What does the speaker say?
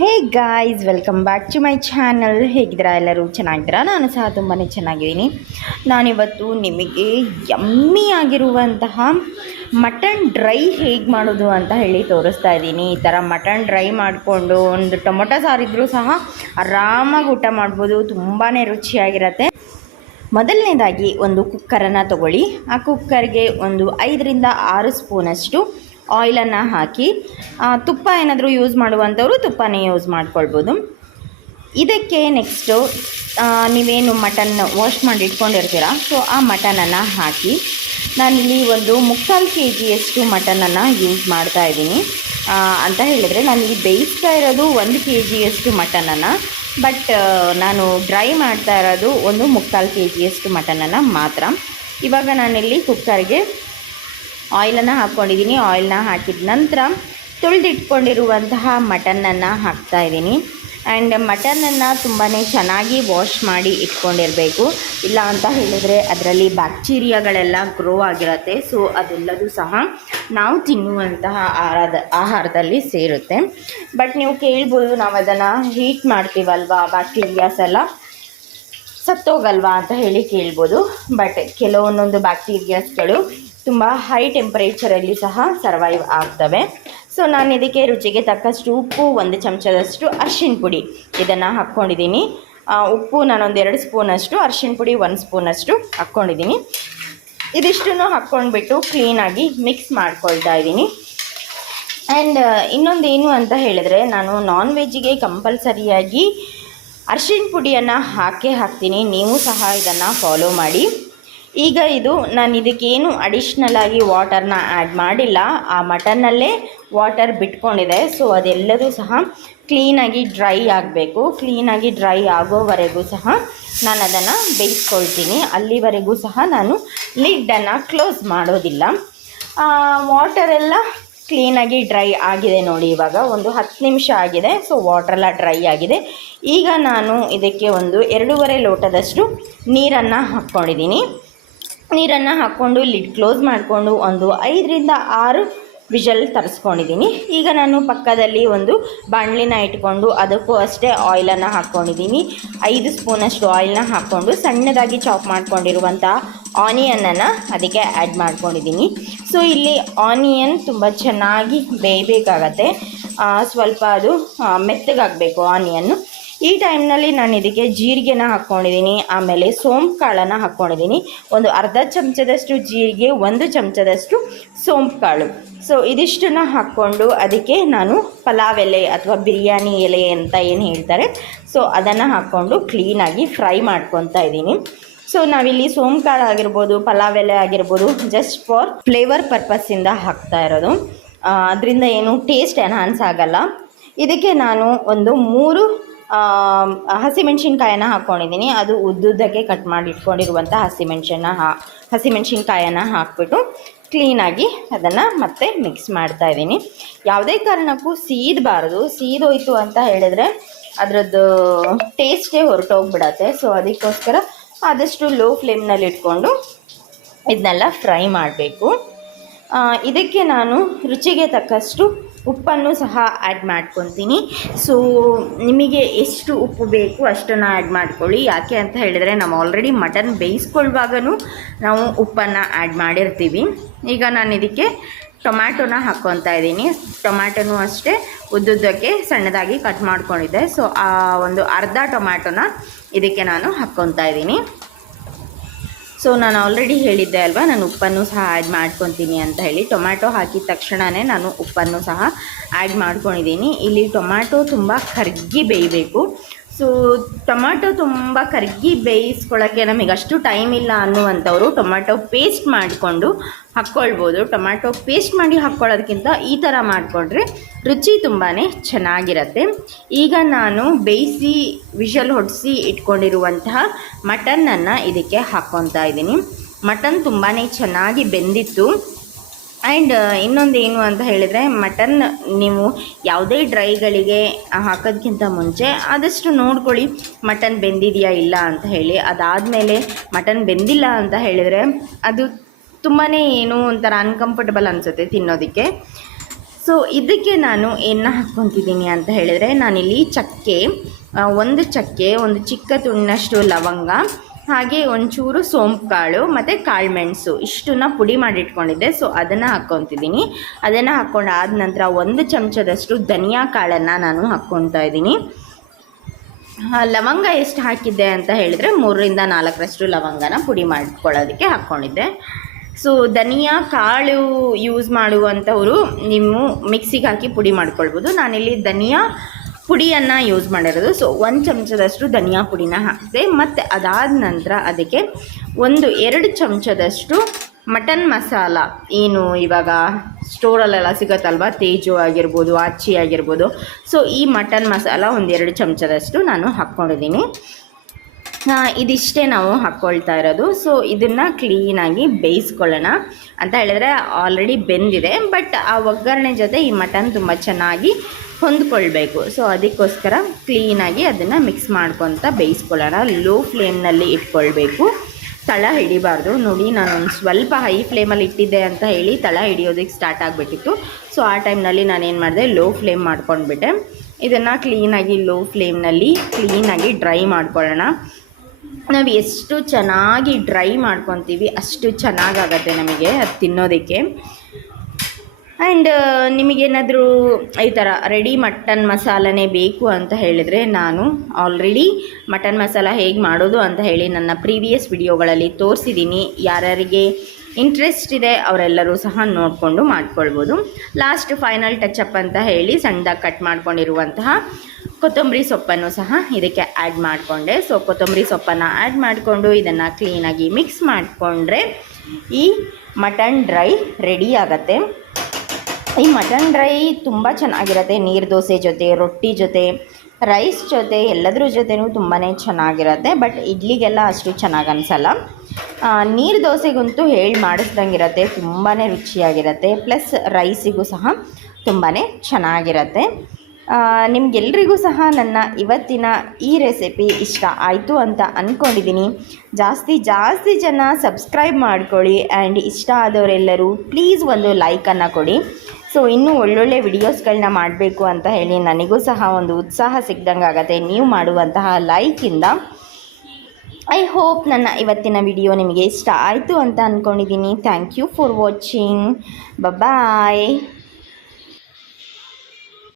Hey guys welcome back to my channel ಹೇಗಿದ್ದೀರಾ ಎಲ್ಲರೂ? ಚೆನ್ನಾಗಿದ್ದೀರಾ? ನಾನು ಸಹ ತುಂಬಾ ಚೆನ್ನಾಗಿದ್ದೀನಿ. ನಾನಿವತ್ತು ನಿಮಗೆ ಯಮ್ಮಿ ಆಗಿರುವಂತಹ ಮಟನ್ ಡ್ರೈ ಹೇಗೆ ಮಾಡೋದು ಅಂತ ಹೇಳಿ ತೋರಿಸ್ತಾ ಇದ್ದೀನಿ. ಈ ಥರ ಮಟನ್ ಡ್ರೈ ಮಾಡಿಕೊಂಡು ಒಂದು ಟೊಮೊಟೊ ಸಾರಿದ್ರೂ ಸಹ ಆರಾಮಾಗಿ ಊಟ ಮಾಡ್ಬೋದು. ತುಂಬಾ ರುಚಿಯಾಗಿರತ್ತೆ. ಮೊದಲನೇದಾಗಿ ಒಂದು ಕುಕ್ಕರನ್ನು ತಗೊಳ್ಳಿ. ಆ ಕುಕ್ಕರ್ಗೆ ಒಂದು ಐದರಿಂದ ಆರು ಸ್ಪೂನಷ್ಟು ಆಯಿಲನ್ನು ಹಾಕಿ ತುಪ್ಪ ಏನಾದರೂ ಯೂಸ್ ಮಾಡುವಂಥವ್ರು ತುಪ್ಪನೇ ಯೂಸ್ ಮಾಡ್ಕೊಳ್ಬೋದು. ಇದಕ್ಕೆ ನೆಕ್ಸ್ಟು ನೀವೇನು ಮಟನ್ ವಾಶ್ ಮಾಡಿ ಇಟ್ಕೊಂಡಿರ್ತೀರ ಸೊ ಆ ಮಟನನ್ನು ಹಾಕಿ, ನಾನಿಲ್ಲಿ ಒಂದು ಮುಕ್ಕಾಲು ಕೆ ಜಿಯಷ್ಟು ಮಟನನ್ನು ಯೂಸ್ ಮಾಡ್ತಾ ಇದ್ದೀನಿ. ಅಂತ ಹೇಳಿದರೆ ನಾನಿಲ್ಲಿ ಬೇಯಿಸ್ತಾ ಇರೋದು ಒಂದು ಕೆ ಜಿಯಷ್ಟು ಮಟನನ್ನು ಬಟ್ ನಾನು ಡ್ರೈ ಮಾಡ್ತಾ ಇರೋದು ಒಂದು ಮುಕ್ಕಾಲು ಕೆ ಜಿಯಷ್ಟು ಮಟನನ್ನು ಮಾತ್ರ. ಇವಾಗ ನಾನಿಲ್ಲಿ ಕುಕ್ಕರ್ಗೆ ಆಯಿಲನ್ನು ಹಾಕ್ಕೊಂಡಿದ್ದೀನಿ ಆಯಿಲ್ನ ಹಾಕಿದ ನಂತರ ತುಳಿದಿಟ್ಕೊಂಡಿರುವಂತಹ ಮಟನನ್ನು ಹಾಕ್ತಾ ಇದ್ದೀನಿ. ಆ್ಯಂಡ್ ಮಟನನ್ನು ತುಂಬಾ ಚೆನ್ನಾಗಿ ವಾಶ್ ಮಾಡಿ ಇಟ್ಕೊಂಡಿರಬೇಕು. ಇಲ್ಲ ಅಂತ ಹೇಳಿದರೆ ಅದರಲ್ಲಿ ಬ್ಯಾಕ್ಟೀರಿಯಾಗಳೆಲ್ಲ ಗ್ರೋ ಆಗಿರುತ್ತೆ, ಸೊ ಅದೆಲ್ಲದೂ ಸಹ ನಾವು ತಿನ್ನುವಂತಹ ಆಹಾರದ, ಆಹಾರದಲ್ಲಿ ಸೇರುತ್ತೆ. ಬಟ್ ನೀವು ಕೇಳ್ಬೋದು ನಾವು ಅದನ್ನು ಹೀಟ್ ಮಾಡ್ತೀವಲ್ವಾ, ಬ್ಯಾಕ್ಟೀರಿಯಾಸ್ ಎಲ್ಲ ಸತ್ತೋಗಲ್ವಾ ಅಂತ ಹೇಳಿ ಕೇಳ್ಬೋದು. ಬಟ್ ಕೆಲವೊಂದೊಂದು ಬ್ಯಾಕ್ಟೀರಿಯಾಸ್ಗಳು ತುಂಬ ಹೈ ಟೆಂಪರೇಚರಲ್ಲಿ ಸಹ ಸರ್ವೈವ್ ಆಗ್ತವೆ. ಸೊ ನಾನು ಇದಕ್ಕೆ ರುಚಿಗೆ ತಕ್ಕಷ್ಟು ಉಪ್ಪು, ಒಂದು ಚಮಚದಷ್ಟು ಅರ್ಶಿಣ ಪುಡಿ ಇದನ್ನು ಹಾಕ್ಕೊಂಡಿದ್ದೀನಿ. ಉಪ್ಪು ನಾನೊಂದು ಎರಡು ಸ್ಪೂನಷ್ಟು ಅರ್ಶಿನ ಪುಡಿ ಒಂದು ಸ್ಪೂನಷ್ಟು ಹಾಕ್ಕೊಂಡಿದ್ದೀನಿ. ಇದಿಷ್ಟನ್ನು ಹಾಕ್ಕೊಂಡ್ಬಿಟ್ಟು ಕ್ಲೀನಾಗಿ ಮಿಕ್ಸ್ ಮಾಡ್ಕೊಳ್ತಾ ಇದ್ದೀನಿ. ಆ್ಯಂಡ್ ಇನ್ನೊಂದು ಏನು ಅಂತ ಹೇಳಿದ್ರೆ, ನಾನು ನಾನ್ ವೆಜ್ಜಿಗೆ ಕಂಪಲ್ಸರಿಯಾಗಿ ಅರ್ಶಿಣ ಪುಡಿಯನ್ನು ಹಾಕೇ ಹಾಕ್ತೀನಿ. ನೀವು ಸಹ ಇದನ್ನು ಫಾಲೋ ಮಾಡಿ. ಈಗ ಇದು ನಾನು ಇದಕ್ಕೇನು ಅಡಿಷ್ನಲ್ ಆಗಿ ವಾಟರ್ನ ಆ್ಯಡ್ ಮಾಡಿಲ್ಲ. ಆ ಮಟನ್ನಲ್ಲೇ ವಾಟರ್ ಬಿಟ್ಕೊಂಡಿದೆ. ಸೊ ಅದೆಲ್ಲದೂ ಸಹ ಕ್ಲೀನಾಗಿ ಡ್ರೈ ಆಗಬೇಕು. ಕ್ಲೀನಾಗಿ ಡ್ರೈ ಆಗೋವರೆಗೂ ಸಹ ನಾನು ಅದನ್ನು ಬೇಯಿಸ್ಕೊಳ್ತೀನಿ. ಅಲ್ಲಿವರೆಗೂ ಸಹ ನಾನು ಲಿಡ್ಡನ್ನು ಕ್ಲೋಸ್ ಮಾಡೋದಿಲ್ಲ. ವಾಟರ್ ಎಲ್ಲ ಕ್ಲೀನಾಗಿ ಡ್ರೈ ಆಗಿದೆ ನೋಡಿ ಇವಾಗ. ಒಂದು ಹತ್ತು ನಿಮಿಷ ಆಗಿದೆ. ಸೊ ವಾಟ್ರೆಲ್ಲ ಡ್ರೈ ಆಗಿದೆ. ಈಗ ನಾನು ಇದಕ್ಕೆ ಒಂದು ಎರಡೂವರೆ ಲೋಟದಷ್ಟು ನೀರನ್ನು ಹಾಕ್ಕೊಂಡಿದ್ದೀನಿ ನೀರನ್ನು ಹಾಕ್ಕೊಂಡು ಲಿಡ್ ಕ್ಲೋಸ್ ಮಾಡಿಕೊಂಡು ಒಂದು ಐದರಿಂದ ಆರು ವಿಜಲ್ ತರಿಸ್ಕೊಂಡಿದ್ದೀನಿ. ಈಗ ನಾನು ಪಕ್ಕದಲ್ಲಿ ಒಂದು ಬಾಣಲಿನ ಇಟ್ಕೊಂಡು ಅದಕ್ಕೂ ಅಷ್ಟೇ ಆಯಿಲನ್ನು ಹಾಕ್ಕೊಂಡಿದ್ದೀನಿ ಐದು ಸ್ಪೂನಷ್ಟು ಆಯಿಲ್ನ ಹಾಕ್ಕೊಂಡು ಸಣ್ಣದಾಗಿ ಚಾಪ್ ಮಾಡ್ಕೊಂಡಿರುವಂಥ ಆನಿಯನನ್ನು ಅದಕ್ಕೆ ಆ್ಯಡ್ ಮಾಡ್ಕೊಂಡಿದ್ದೀನಿ. ಸೊ, ಇಲ್ಲಿ ಆನಿಯನ್ ತುಂಬ ಚೆನ್ನಾಗಿ ಬೇಯಬೇಕಾಗತ್ತೆ. ಸ್ವಲ್ಪ ಅದು ಮೆತ್ತಗಾಗಬೇಕು ಆನಿಯನ್ನು. ಈ ಟೈಮ್ನಲ್ಲಿ ನಾನು ಇದಕ್ಕೆ ಜೀರಿಗೆನ ಹಾಕ್ಕೊಂಡಿದ್ದೀನಿ, ಆಮೇಲೆ ಸೋಂಪು ಕಾಳನ್ನು ಹಾಕ್ಕೊಂಡಿದ್ದೀನಿ. ಒಂದು ಅರ್ಧ ಚಮಚದಷ್ಟು ಜೀರಿಗೆ, ಒಂದು ಚಮಚದಷ್ಟು ಸೋಂಪು ಕಾಳು. ಸೊ ಇದಿಷ್ಟನ್ನು ಹಾಕ್ಕೊಂಡು ಅದಕ್ಕೆ ನಾನು ಪಲಾವ್ ಎಲೆ ಅಥವಾ ಬಿರಿಯಾನಿ ಎಲೆ ಅಂತ ಏನು ಹೇಳ್ತಾರೆ ಸೊ ಅದನ್ನು ಹಾಕ್ಕೊಂಡು ಕ್ಲೀನಾಗಿ ಫ್ರೈ ಮಾಡ್ಕೊತಾ ಇದ್ದೀನಿ. ಸೊ ನಾವಿಲ್ಲಿ ಸೋಂಪು ಕಾಳು ಆಗಿರ್ಬೋದು, ಪಲಾವ್ ಎಲೆ ಆಗಿರ್ಬೋದು ಜಸ್ಟ್ ಫಾರ್ ಫ್ಲೇವರ್ ಪರ್ಪಸ್ಸಿಂದ ಹಾಕ್ತಾ ಇರೋದು. ಅದರಿಂದ ಏನು ಟೇಸ್ಟ್ ಎನ್ಹಾನ್ಸ್ ಆಗಲ್ಲ. ಇದಕ್ಕೆ ನಾನು ಒಂದು ಮೂರು ಹಸಿಮೆಣ್ಸಿನ್ಕಾಯನ್ನು ಹಾಕ್ಕೊಂಡಿದ್ದೀನಿ ಅದು ಉದ್ದುದ್ದಕ್ಕೆ ಕಟ್ ಮಾಡಿ ಇಟ್ಕೊಂಡಿರುವಂಥ ಹಸಿಮೆಣ್ಸಿನ ಹಾ ಹಸಿಮೆಣ್ಸಿನ್ಕಾಯನ್ನು ಹಾಕ್ಬಿಟ್ಟು ಕ್ಲೀನಾಗಿ ಅದನ್ನು ಮತ್ತೆ ಮಿಕ್ಸ್ ಮಾಡ್ತಾ ಇದ್ದೀನಿ. ಯಾವುದೇ ಕಾರಣಕ್ಕೂ ಸೀದಬಾರ್ದು. ಸೀದೋಯ್ತು ಅಂತ ಹೇಳಿದ್ರೆ ಅದರದ್ದು ಟೇಸ್ಟೇ ಹೊರಟೋಗ್ಬಿಡತ್ತೆ. ಸೊ ಅದಕ್ಕೋಸ್ಕರ ಆದಷ್ಟು ಲೋ ಫ್ಲೇಮ್ನಲ್ಲಿ ಇಟ್ಕೊಂಡು ಇದನ್ನೆಲ್ಲ ಫ್ರೈ ಮಾಡಬೇಕು. ಇದಕ್ಕೆ ನಾನು ರುಚಿಗೆ ತಕ್ಕಷ್ಟು ಉಪ್ಪನ್ನು ಸಹ ಆ್ಯಡ್ ಮಾಡ್ಕೊತೀನಿ. ಸೊ ನಿಮಗೆ ಎಷ್ಟು ಉಪ್ಪು ಬೇಕು ಅಷ್ಟನ್ನು ಆ್ಯಡ್ ಮಾಡ್ಕೊಳ್ಳಿ. ಯಾಕೆ ಅಂತ ಹೇಳಿದರೆ, ನಾವು ಆಲ್ರೆಡಿ ಮಟನ್ ಬೇಯಿಸ್ಕೊಳ್ಳುವಾಗನೂ ನಾವು ಉಪ್ಪನ್ನು ಆ್ಯಡ್ ಮಾಡಿರ್ತೀವಿ. ಈಗ ನಾನು ಇದಕ್ಕೆ ಟೊಮ್ಯಾಟೊನ ಹಾಕ್ಕೊತಾ ಇದ್ದೀನಿ. ಟೊಮ್ಯಾಟೊನೂ ಅಷ್ಟೇ ಉದ್ದುದ್ದಕ್ಕೆ ಸಣ್ಣದಾಗಿ ಕಟ್ ಮಾಡ್ಕೊಂಡಿದ್ದೆ. ಸೊ ಆ ಒಂದು ಅರ್ಧ ಟೊಮ್ಯಾಟೊನ ಇದಕ್ಕೆ ನಾನು ಹಾಕ್ಕೊತಾ ಇದ್ದೀನಿ. ಸೊ ನಾನು ಆಲ್ರೆಡಿ ಹೇಳಿದ್ದೆ ಅಲ್ವಾ? ನಾನು ಉಪ್ಪನ್ನು ಸಹ ಆ್ಯಡ್ ಮಾಡ್ಕೊತೀನಿ ಅಂತ ಹೇಳಿ. ಟೊಮ್ಯಾಟೊ ಹಾಕಿದ ತಕ್ಷಣವೇ ನಾನು ಉಪ್ಪನ್ನು ಸಹ ಆ್ಯಡ್ ಮಾಡ್ಕೊಂಡಿದ್ದೀನಿ. ಇಲ್ಲಿ ಟೊಮ್ಯಾಟೊ ತುಂಬ ಕರ್ಗಿ ಬೇಯಬೇಕು. ಸೊ ಟೊಮ್ಯಾಟೊ ತುಂಬ ಕರಗಿ ಬೇಯಿಸ್ಕೊಳ್ಳೋಕ್ಕೆ ನಮಗೆ ಅಷ್ಟು ಟೈಮ್ ಇಲ್ಲ ಅನ್ನುವಂಥವ್ರು ಟೊಮ್ಯಾಟೊ ಪೇಸ್ಟ್ ಮಾಡಿಕೊಂಡು ಹಾಕ್ಕೊಳ್ಬೋದು. ಟೊಮ್ಯಾಟೊ ಪೇಸ್ಟ್ ಮಾಡಿ ಹಾಕ್ಕೊಳ್ಳೋದಕ್ಕಿಂತ ಈ ಥರ ಮಾಡಿಕೊಂಡ್ರೆ ರುಚಿ ತುಂಬಾ ಚೆನ್ನಾಗಿರತ್ತೆ. ಈಗ ನಾನು ಬೇಯಿಸಿ ವಿಷಲ್ ಹೊಡಿಸಿ ಇಟ್ಕೊಂಡಿರುವಂತಹ ಮಟನ್ನನ್ನು ಇದಕ್ಕೆ ಹಾಕ್ಕೊತಾ ಇದ್ದೀನಿ. ಮಟನ್ ತುಂಬಾ ಚೆನ್ನಾಗಿ ಬೆಂದಿತ್ತು. ಆ್ಯಂಡ್ ಇನ್ನೊಂದು ಏನು ಅಂತ ಹೇಳಿದರೆ ಮಟನ್ ನೀವು ಯಾವುದೇ ಡ್ರೈಗಳಿಗೆ ಹಾಕೋದಕ್ಕಿಂತ ಮುಂಚೆ ಆದಷ್ಟು ನೋಡ್ಕೊಳ್ಳಿ ಮಟನ್ ಬೆಂದಿದೆಯಾ ಇಲ್ಲ ಅಂತ ಹೇಳಿ. ಅದಾದಮೇಲೆ ಮಟನ್ ಬೆಂದಿಲ್ಲ ಅಂತ ಹೇಳಿದರೆ ಅದು ತುಂಬಾ ಏನು ಒಂಥರ ಅನ್ಕಂಫರ್ಟಬಲ್ ಅನಿಸುತ್ತೆ ತಿನ್ನೋದಕ್ಕೆ. ಸೊ ಇದಕ್ಕೆ ನಾನು ಏನು ಹಾಕ್ಕೊತಿದ್ದೀನಿ ಅಂತ ಹೇಳಿದರೆ, ನಾನಿಲ್ಲಿ ಚಕ್ಕೆ ಒಂದು ಚಕ್ಕೆ, ಒಂದು ಚಿಕ್ಕ ತುಂಡಿನಷ್ಟು ಲವಂಗ ಹಾಗೆ ಒಂಚೂರು ಸೋಂಪು ಕಾಳು ಮತ್ತು ಕಾಳುಮೆಣಸು ಇಷ್ಟನ್ನ ಪುಡಿ ಮಾಡಿಟ್ಕೊಂಡಿದ್ದೆ. ಸೊ ಅದನ್ನು ಹಾಕ್ಕೊತಿದ್ದೀನಿ. ಅದನ್ನು ಹಾಕ್ಕೊಂಡು ಆದ ನಂತರ ಒಂದು ಚಮಚದಷ್ಟು ಧನಿಯಾ ಕಾಳನ್ನು ನಾನು ಹಾಕ್ಕೊತಾ ಇದ್ದೀನಿ. ಲವಂಗ ಎಷ್ಟು ಹಾಕಿದ್ದೆ ಅಂತ ಹೇಳಿದರೆ ಮೂರರಿಂದ ನಾಲ್ಕರಷ್ಟು ಲವಂಗನ ಪುಡಿ ಮಾಡ್ಕೊಳ್ಳೋದಕ್ಕೆ ಹಾಕ್ಕೊಂಡಿದ್ದೆ. ಸೊ ಧನಿಯಾ ಕಾಳು ಯೂಸ್ ಮಾಡುವಂಥವರು ನೀವು ಮಿಕ್ಸಿಗೆ ಹಾಕಿ ಪುಡಿ ಮಾಡ್ಕೊಳ್ಬೋದು. ನಾನಿಲ್ಲಿ ಧನಿಯಾ ಪುಡಿಯನ್ನು ಯೂಸ್ ಮಾಡಿರೋದು. ಸೊ ಒಂದು ಚಮಚದಷ್ಟು ಧನಿಯಾ ಪುಡಿನ ಹಾಕಿದೆ, ಮತ್ತು ಅದಾದ ನಂತರ ಅದಕ್ಕೆ ಒಂದು ಎರಡು ಚಮಚದಷ್ಟು ಮಟನ್ ಮಸಾಲ. ಏನು ಇವಾಗ ಸ್ಟೋರಲ್ಲೆಲ್ಲ ಸಿಗುತ್ತಲ್ವ? ತೇಜು ಆಗಿರ್ಬೋದು, ಆಚಿ ಆಗಿರ್ಬೋದು. ಸೊ ಈ ಮಟನ್ ಮಸಾಲ ಒಂದೆರಡು ಚಮಚದಷ್ಟು ನಾನು ಹಾಕ್ಕೊಂಡಿದ್ದೀನಿ. ಇದಿಷ್ಟೇ ನಾವು ಹಾಕ್ಕೊಳ್ತಾ ಇರೋದು. ಸೊ ಇದನ್ನು ಕ್ಲೀನಾಗಿ ಬೇಯಿಸ್ಕೊಳ್ಳೋಣ. ಅಂತ ಹೇಳಿದ್ರೆ ಆಲ್ರೆಡಿ ಬೆಂದಿದೆ. ಬಟ್ ಆ ಒಗ್ಗರಣೆ ಜೊತೆ ಈ ಮಟನ್ ತುಂಬ ಚೆನ್ನಾಗಿ ಹೊಂದ್ಕೊಳ್ಬೇಕು. ಸೊ ಅದಕ್ಕೋಸ್ಕರ ಕ್ಲೀನಾಗಿ ಅದನ್ನು ಮಿಕ್ಸ್ ಮಾಡ್ಕೊತ ಬೇಯಿಸ್ಕೊಳ್ಳೋಣ. ಲೋ ಫ್ಲೇಮ್ನಲ್ಲಿ ಇಟ್ಕೊಳ್ಬೇಕು. ತಳ ಹಿಡಿಬಾರ್ದು. ನೋಡಿ, ನಾನು ಒಂದು ಸ್ವಲ್ಪ ಹೈ ಫ್ಲೇಮಲ್ಲಿ ಇಟ್ಟಿದ್ದೆ ಅಂತ ಹೇಳಿ ತಳ ಹಿಡಿಯೋದಕ್ಕೆ ಸ್ಟಾರ್ಟ್ ಆಗಿಬಿಟ್ಟಿತ್ತು. ಸೊ ಆ ಟೈಮ್ನಲ್ಲಿ ನಾನೇನು ಮಾಡಿದೆ? ಲೋ ಫ್ಲೇಮ್ ಮಾಡ್ಕೊಂಡ್ಬಿಟ್ಟೆ. ಇದನ್ನು ಕ್ಲೀನಾಗಿ ಲೋ ಫ್ಲೇಮ್ನಲ್ಲಿ ಕ್ಲೀನಾಗಿ ಡ್ರೈ ಮಾಡ್ಕೊಳ್ಳೋಣ. ನಾವು ಎಷ್ಟು ಚೆನ್ನಾಗಿ ಡ್ರೈ ಮಾಡ್ಕೊತೀವಿ, ಅಷ್ಟು ಚೆನ್ನಾಗಾಗತ್ತೆ ನಮಗೆ ಅದು ತಿನ್ನೋದಕ್ಕೆ. ಆ್ಯಂಡ್ ನಿಮಗೇನಾದರೂ ಈ ಥರ ರೆಡಿ ಮಟನ್ ಮಸಾಲನೇ ಬೇಕು ಅಂತ ಹೇಳಿದರೆ ನಾನು ಆಲ್ರೆಡಿ ಮಟನ್ ಮಸಾಲ ಹೇಗೆ ಮಾಡೋದು ಅಂತ ಹೇಳಿ ನನ್ನ ಪ್ರೀವಿಯಸ್ ವಿಡಿಯೋಗಳಲ್ಲಿ ತೋರಿಸಿದ್ದೀನಿ. ಯಾರ್ಯಾರಿಗೆ ಇಂಟ್ರೆಸ್ಟ್ ಇದೆ, ಅವರೆಲ್ಲರೂ ಸಹ ನೋಡಿಕೊಂಡು ಮಾಡ್ಕೊಳ್ಬೋದು. ಲಾಸ್ಟ್ ಫೈನಲ್ ಟಚಪ್ ಅಂತ ಹೇಳಿ, ಸಣ್ಣದಾಗಿ ಕಟ್ ಮಾಡ್ಕೊಂಡಿರುವಂತಹ ಕೊತ್ತಂಬರಿ ಸೊಪ್ಪನ್ನು ಸಹ ಇದಕ್ಕೆ ಆ್ಯಡ್ ಮಾಡಿಕೊಂಡೆ. ಸೊ ಕೊತ್ತಂಬರಿ ಸೊಪ್ಪನ್ನು ಆ್ಯಡ್ ಮಾಡಿಕೊಂಡು ಇದನ್ನು ಕ್ಲೀನಾಗಿ ಮಿಕ್ಸ್ ಮಾಡಿಕೊಂಡ್ರೆ ಈ ಮಟನ್ ಡ್ರೈ ರೆಡಿ ಆಗುತ್ತೆ. ಈ ಮಟನ್ ಡ್ರೈ ತುಂಬ ಚೆನ್ನಾಗಿರುತ್ತೆ, ನೀರು ದೋಸೆ ಜೊತೆ, ರೊಟ್ಟಿ ಜೊತೆ. ರೈಸ್ ಜೊತೆ, ಎಲ್ಲದ್ರ ಜೊತೆನೂ ತುಂಬಾ ಚೆನ್ನಾಗಿರುತ್ತೆ, ಬಟ್ ಇಡ್ಲಿಗೆಲ್ಲ ಅಷ್ಟು ಚೆನ್ನಾಗಿ ಅನಿಸಲ್ಲ. ನೀರು ದೋಸೆಗಂತೂ ಹೇಳಿ ಮಾಡಿಸ್ದಂಗಿರುತ್ತೆ ತುಂಬಾ ರುಚಿಯಾಗಿರುತ್ತೆ, ಪ್ಲಸ್ ರೈಸಿಗೂ ಸಹ ತುಂಬಾ ಚೆನ್ನಾಗಿರುತ್ತೆ. ನಿಮಗೆಲ್ರಿಗೂ ಸಹ ನನ್ನ ಇವತ್ತಿನ ಈ ರೆಸಿಪಿ ಇಷ್ಟ ಆಯಿತು ಅಂತ ಅಂದ್ಕೊಂಡಿದ್ದೀನಿ ಜಾಸ್ತಿ ಜಾಸ್ತಿ ಜನ ಸಬ್ಸ್ಕ್ರೈಬ್ ಮಾಡ್ಕೊಳ್ಳಿ ಆ್ಯಂಡ್ ಇಷ್ಟ ಆದವರೆಲ್ಲರೂ ಪ್ಲೀಸ್ ಒಂದು ಲೈಕನ್ನು ಕೊಡಿ. ಸೊ ಇನ್ನೂ ಒಳ್ಳೊಳ್ಳೆ ವಿಡಿಯೋಸ್ಗಳನ್ನ ಮಾಡಬೇಕು ಅಂತ ಹೇಳಿ ನನಗೂ ಸಹ ಒಂದು ಉತ್ಸಾಹ ಸಿಗ್ದಂಗೆ ಆಗುತ್ತೆ. ನೀವು ಮಾಡುವಂತಹ ಲೈಕಿಂದ ಐ ಹೋಪ್ ನನ್ನ ಇವತ್ತಿನ ವಿಡಿಯೋ ನಿಮಗೆ ಇಷ್ಟ ಆಯಿತು ಅಂತ ಅಂದ್ಕೊಂಡಿದ್ದೀನಿ thank you for watching bye